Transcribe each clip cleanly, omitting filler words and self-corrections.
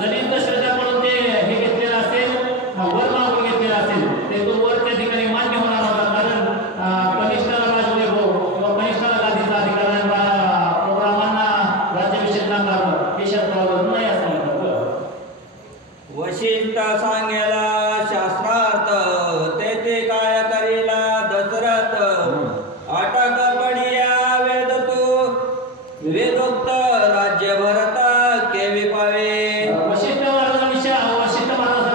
जरी दशरथाकडून ते हे घेतलेलं असेल, वर मागून घेतलेलं असेल, ते तो वर त्या ठिकाणी मान्य होणार होता. कारण कनिष्ठाला राजवैभव किंवा कनिष्ठाला गादीचा अधिकार ब्राह्मणांना राज्याभिषेक नाकारलं हे शस्त्रावरून नाही असं म्हणतात. वशिष्ठ सांगेला शास्त्रार्थ ते काय करीला दशरथ अटक पडिया वेद तू वेदोक्त राज्य भरता केवी पावे. वशिष्ठ महाराजांना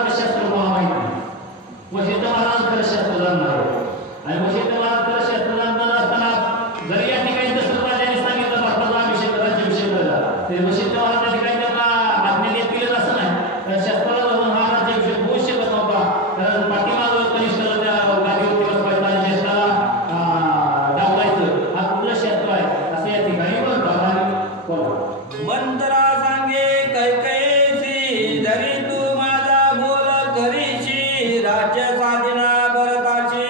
शास्त्र माहिती. वशिष्ठ महाराज खरं शास्त्र जाणणार आणि वशिष्ठ महाराज खरं शास्त्र जाणणार असताना जरी या ठिकाणी दशरथ राजाने सांगितलं भारताचा अभिषेक राज्याभिषेक झाला ते वशिष्ठ महाराज ठिकाणी त्यांना आज्ञा देतीलच असं नाही. तर शास्त्राला धरून हा राज्याभिषेक होऊ शकत नव्हता. कारण पाठीमागं कनिष्ठाला त्या गादीवरती बसवायचा आणि ज्येष्ठाला डावलायचं हा कुठलं शास्त्र आहे असं या ठिकाणी म्हणतात. मंत्रा सांगे कैकयसी जरी तू माझा बोल करीशी राज्य साधिना भरताची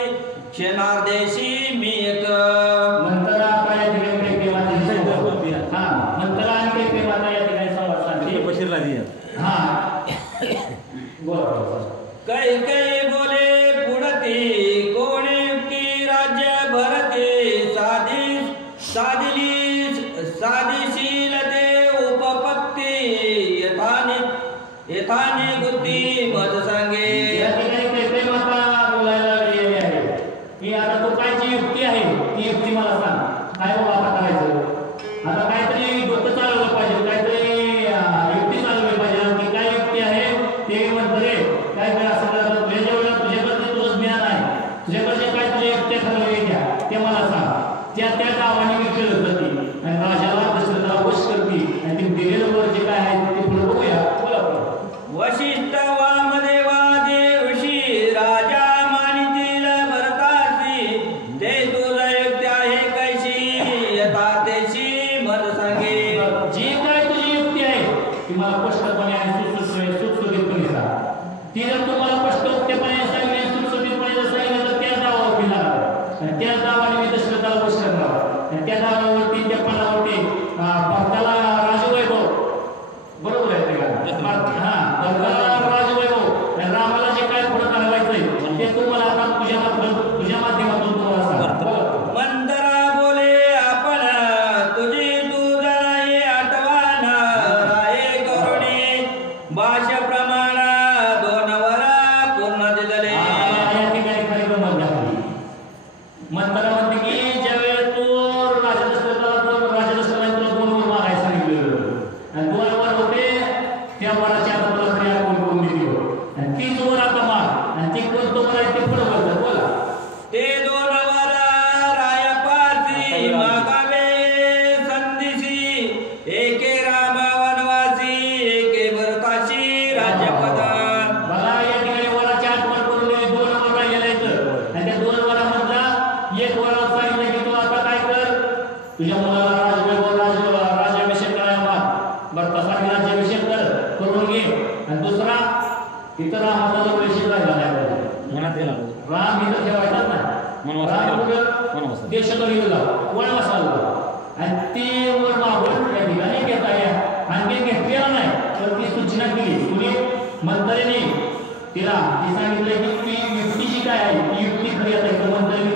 क्षणार्देशी मी एक. मंत्रा काय ठिकाणी प्रेमाची हा मंत्रा आणि प्रेमाचा या ठिकाणी संवाद सांगते. हा बरोबर. कैकय बोले पुढती कोणी की राज्य भरते साधिशील ते उपपत्ती यथाने बुद्धी मत सांगे. या ठिकाणी प्रेमाचा बोलायला गेलेली आहे की आता तो काय जी युक्ती आहे ती युक्ती मला सांग. काय बाबा आता करायचं? आता काहीतरी डोकं चालवलं पाहिजे, काहीतरी युक्ती चालवली पाहिजे. की काय युक्ती आहे ते म्हणतो रे काय काय असं तुझ्याकडे तुझं ज्ञान आहे, तुझ्याकडे काय तुझ्या युक्त्या ठरवल्या घ्या ते मला सांग. त्या गावाने मी खेळत होती आणि राजाला दशरथाला वश करते आणि ते दिलेलं वर जे काय आहे ते पुढे बघूया. बोला. वशिष्ठ वामदेवादे ऋषी राजा मानितील भरतासी ते तुझा युक्ती आहे कैशी यथार्थेशी मत सांगे. जी काय तुझी युक्ती आहे ती मला स्पष्टपणे आणि सुटसुटीतपणे सांग. ती जर तुम्हाला स्पष्टपणे सांगितली सुटसुटीतपणे जर सांगितलं तर त्या दावावर मी लागणार आणि त्या दावाने मी दशरथाला वश करणार आणि त्या दावावरती त्या पणावरती भारताला राजवैभव बरोबर आहे ते का राजवैभव रामाला जे काय पुढे करायचंय ते तुम्हाला आता तुझ्या माध्यमातून तुम्हाला सांग. मंतरा बोले आपण तुझी तू जराये आठवण राये करुणी भाष प्रमाण दोन वरा पूर्ण दिले. या ठिकाणी खरी गंमत झाली. मंतरा म्हणते की ज्यावेळेस तू राजा दशरथाला तुला 2 वर मारायला सांगितलं आणि 2 वर होते त्या वराच्या आता तुला क्रिया करून दिली आणि ती जोर आता मार आणि ती कोणतं वर आहे ते पुढे बोलतात. बोला. ते 2 वर राय पारसी मागावे संदिसी एके राम वनवासी एके भरताशी राज्यपद. बघा या ठिकाणी वराची आठवण करून दिली. 2 वर राहिलेला आहेत आणि त्या 2 वरामधला एक वराला सांगितलं की तू आता काय कर, तुझ्या मुलाला राज्याभिषेक करायला भरतासाठी राज्याभिषेक करून घे आणि दुसरा तिथं रामाचा जो विषय राहिला नाही पाहिजे. राम इथं ठेवायचाच नाही. राम देशाला गेला वनवासाला आणि ते वर मागून त्या ठिकाणी घेता आणखी घेतलेला नाही तर ती सूचना केली कुणी मंत्र्याने तिला ती सांगितलं की ती युक्ती जी काय आहे ती युक्ती खरी आता मंत्र्याने